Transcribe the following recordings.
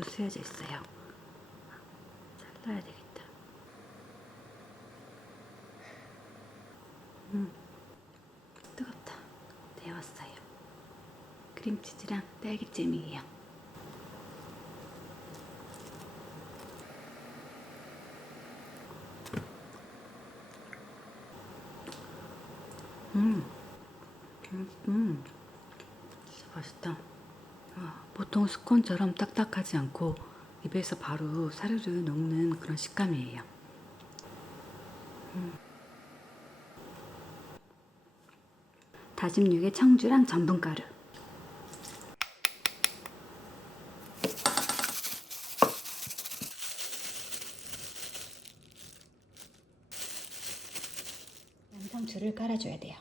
반으로 쓰여져 있어요. 잘라야 되겠다. 뜨겁다. 데웠어요. 크림치즈랑 딸기잼이에요. 진짜 맛있다. 보통 스콘처럼 딱딱하지 않고 입에서 바로 사르르 녹는 그런 식감이에요. 다짐 육에 청주랑 전분가루. 양상추를 깔아줘야 돼요.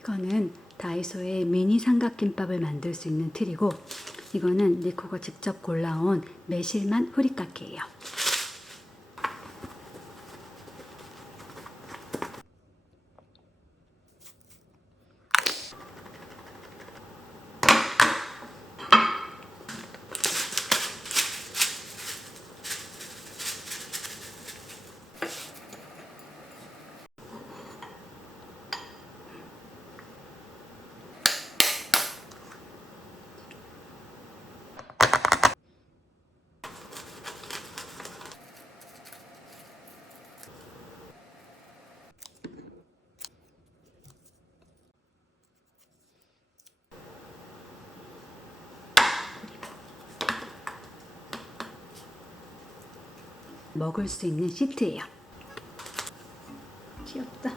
이거는 다이소의 미니 삼각김밥을 만들 수 있는 틀이고, 이거는 니코가 직접 골라온 매실맛 후리카케예요. 먹을 수 있는 시트예요. 귀엽다.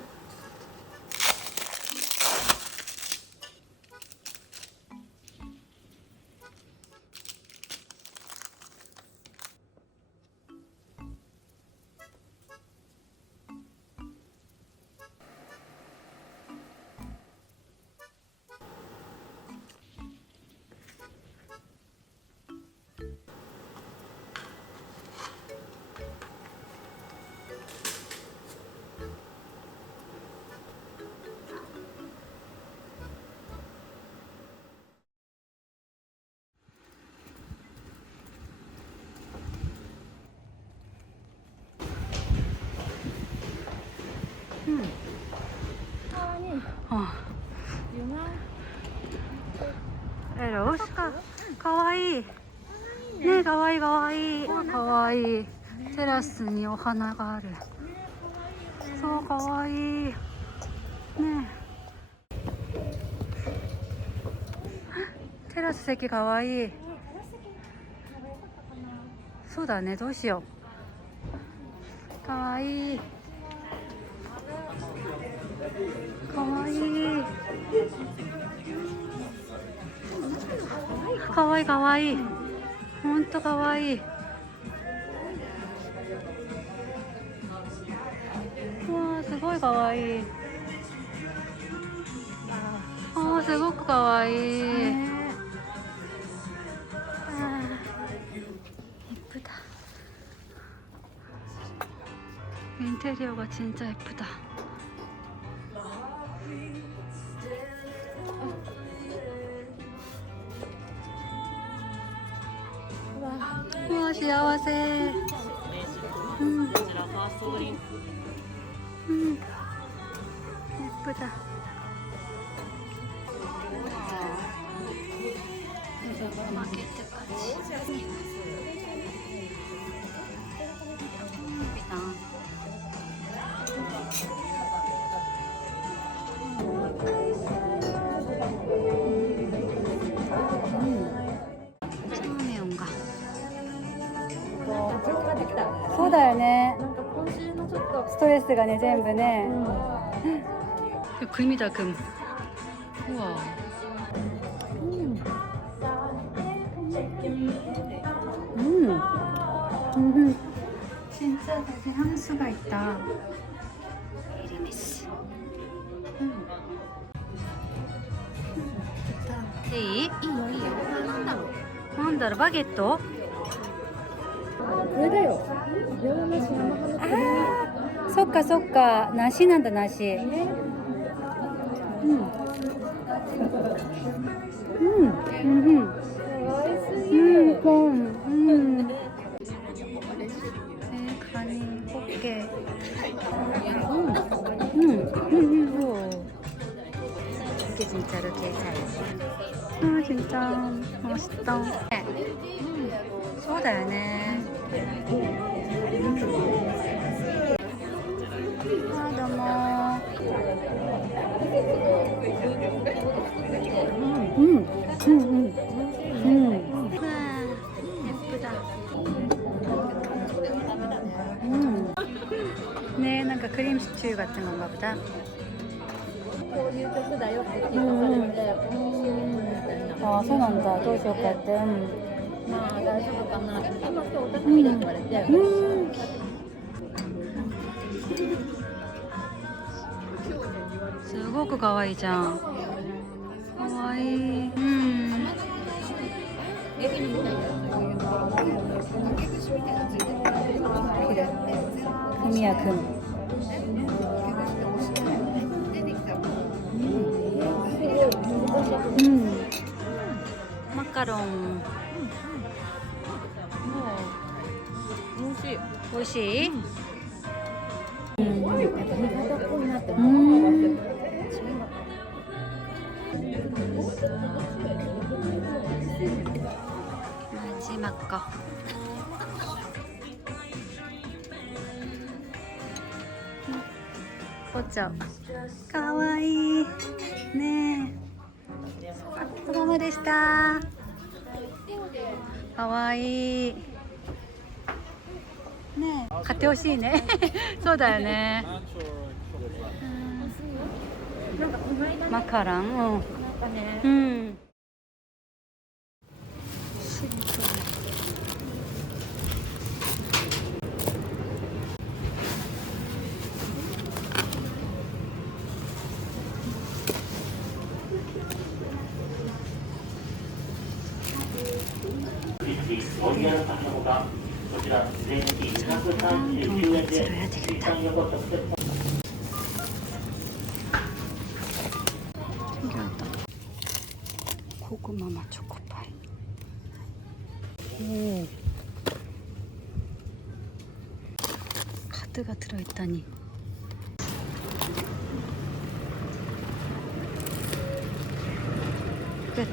ロスかわいいね。かわいいかわいいかわいい。テラスにお花がある。そうかわいいね。テラス席かわいい。そうだね、どうしよう。かわいいかわいいかわいいかわいい。ほんとかわいい。うわー、すごいかわいい。あー、すごくかわいい。예쁘다. 인테리어가 진짜 예쁘다. 우와, 幸せ. 예쁘다. 마켓까지. そうだよね。ストレスがね、全部ね。금이다 금. 우와. 진짜 되게 향수가 있다. 에르메스.いい? 뭔다로 바게트? これだよ。洋梨生ハムクリーム。そっかそっか、梨なんだ梨。간이 곱게. 이게 진짜로 제 사이즈. 아 진짜 맛있다. そうだよね。あどうも。예쁘다. 네, 뭔가 크림 시츄 같은 건가 보다. こういう曲だよって聞かされて、あ、そうなんだ。どうしようかって。まあ大丈夫かな。今今日お休みで言われて。すごく可愛いじゃん。可愛い。組谷くん。マカロン。美味しい。마지막 포토. かわいいね。子供でした。かわいい。ね、買ってほしいね。そうだよね。マカロン。うん。お見合いの先ほどがこちら税抜き239円で水産横直接고구마맛 초코파이. 오. 카드가 들어있다니. 끝.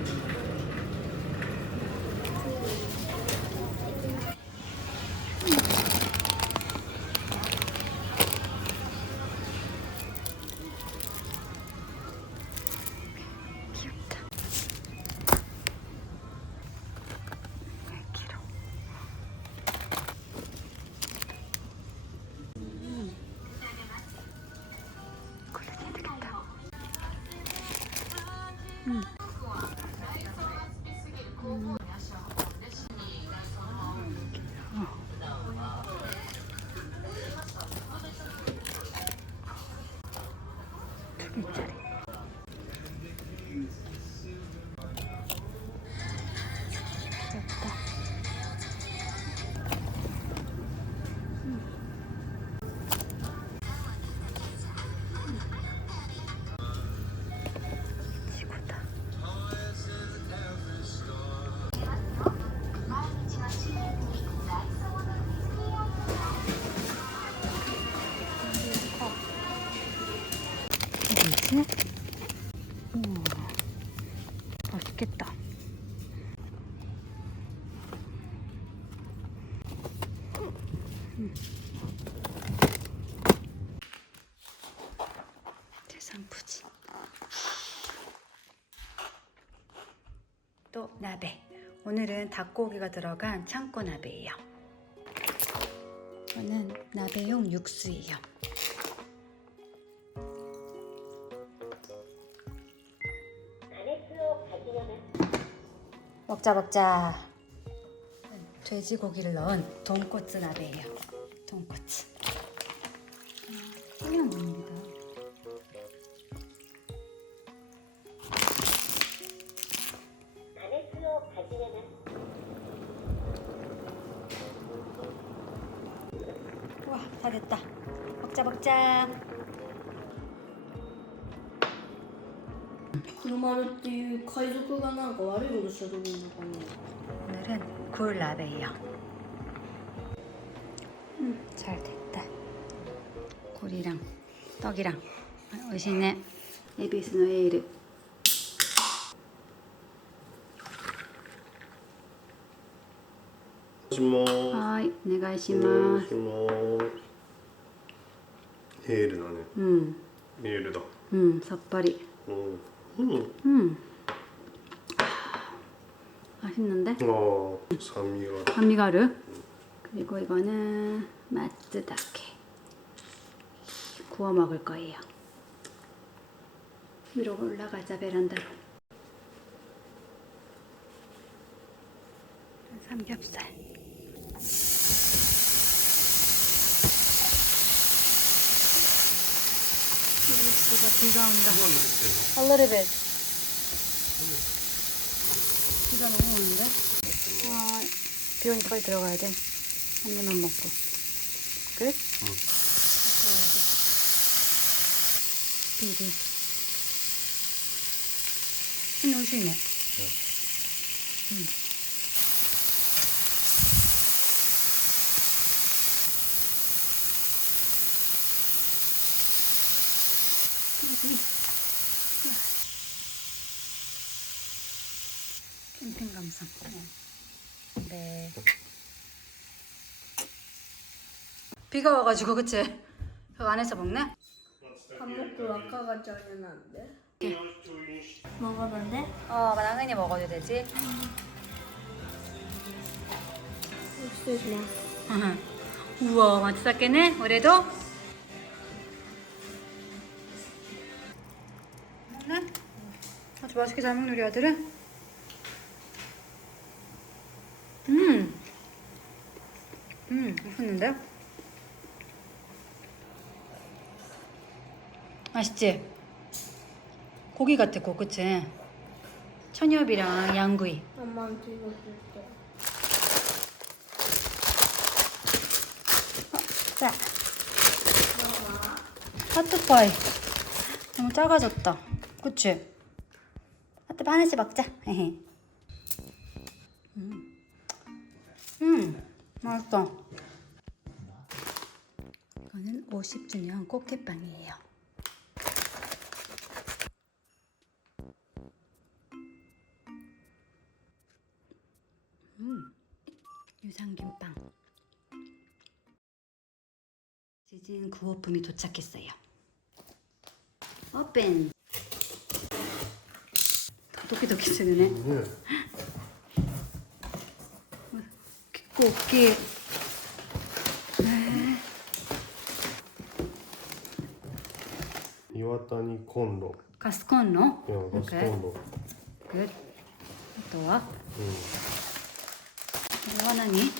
맛있겠다. 나베. 오늘은 닭고기가 들어간 창고 나베예요. 이거는 나베용 육수예요. 먹자. 돼지고기를 넣은 돈코츠 나베예요. 돈코츠. 그냥 먹습니다. 우와, 다 됐다. 먹자. 黒丸っていう海賊がなんか悪いことした時のかな。 오늘은 굴라베예요. 잘 됐다. 굴이랑 떡이랑 오이시네. 에비스의 에이르. 하이, 오네가이시마스. エールだね。エールだ。 さっぱり. 맛있는데? 산미가 아르. 그리고 이거는 마트다케. 구워 먹을 거예요. 위로 올라가자, 베란다로. 삼겹살. 비가 온다. A little bit. 비가 너무 오는데? 비 오니까 빨리 들어가야 돼. 한 입만 먹고. 끝? 비비. 오시네. 캠핑 감성. 네. 비가 와가지고 그치? 그 안에서 먹네? 밥 먹고 아까가 짜증난데? 먹어도 돼? 당연히 먹어도 되지. 우와, 마트사케네? 올해도? 아주 맛있게 잘 먹는 우리 아들은? 맛있는데? 맛있지? 고기 같아, 그치? 천엽이랑 양구이. 엄마한테 찍어줄게. 자, 하트파이. 너무 작아졌다. 그치? 하트파이 하나씩 먹자. 맛있다. 이거는 50주년 꽃게빵이에요. 유산균빵. 지진 구호품이 도착했어요. 오픈. 도끼도끼 쓰네. 꽃게. 이와타니 콘로. 가스 콘로. 가스 콘로. 끝. 또は? 이거 하나니?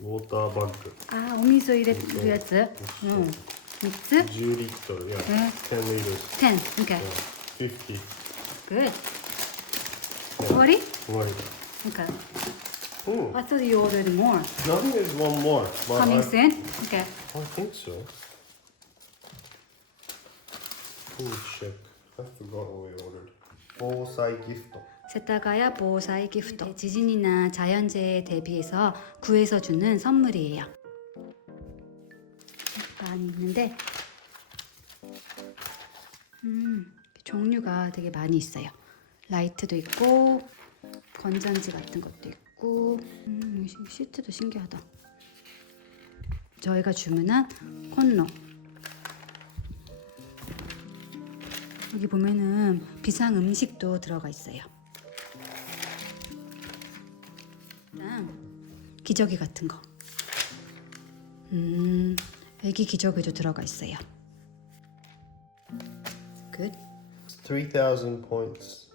ウォーターバッグ。 お水を入れるやつ? 3つ? 10リットル。10 liters. 10. Okay. 50. Good. 終わり? 終わり。 Okay. I thought you ordered more. Nothing is one more. But Coming soon? Okay. I think so. Let me check. I forgot what we ordered. 防災ギフト. 세타가야 보호사이 기프트. 지진이나 자연재해에 대비해서 구해서 주는 선물이에요. 많이 있는데 종류가 되게 많이 있어요. 라이트도 있고 건전지 같은 것도 있고 시트도 신기하다. 저희가 주문한 콘로 여기 보면은 비상 음식도 들어가 있어요. 기저귀 같은 거. 애기 기저귀도 들어가 있어요. Good. 3,000 points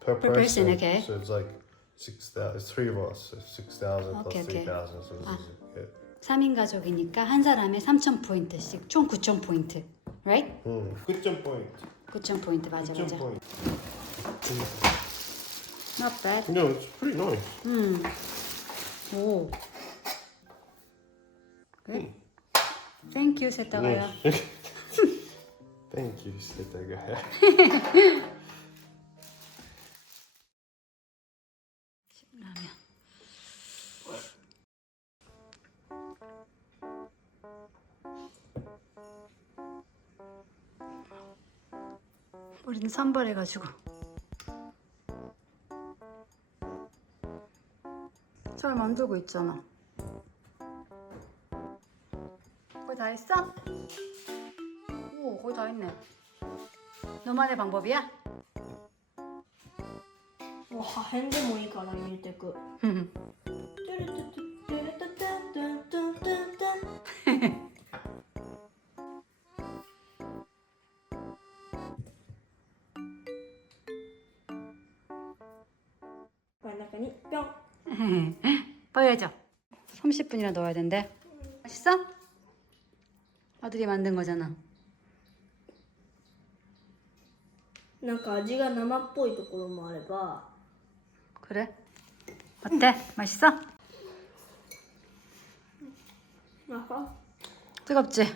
per Per person, person. okay. So it's like 6,000. It's 3 of us. So 6,000 Okay, plus okay. 3,000. So this is good. 3인 가족이니까 한 사람에 3,000포인트씩 총 9,000포인트. Right? 9점 포인트. 9,000포인트 맞아 9점 맞아. 포인트. Not bad. No, it's pretty nice. 오. Good. Thank you, 세타가야. Thank you, 세타가야. 라면. 우리는 산발해가지고 잘 만들고 있잖아. 거의 다 했어? 오, 거의 다 했네. 너만의 방법이야? もう破片でもいいから入れてく。トゥルトゥトゥトゥルトゥトゥトゥトゥトゥトゥ。この中にぴょん。 보여줘. 30분이나 넣어야 된대. 맛있어? 아들이 만든 거잖아. なんか味が生っぽいところもあれば。 그래? 어때? 맛있어? なんか 뜨겁지?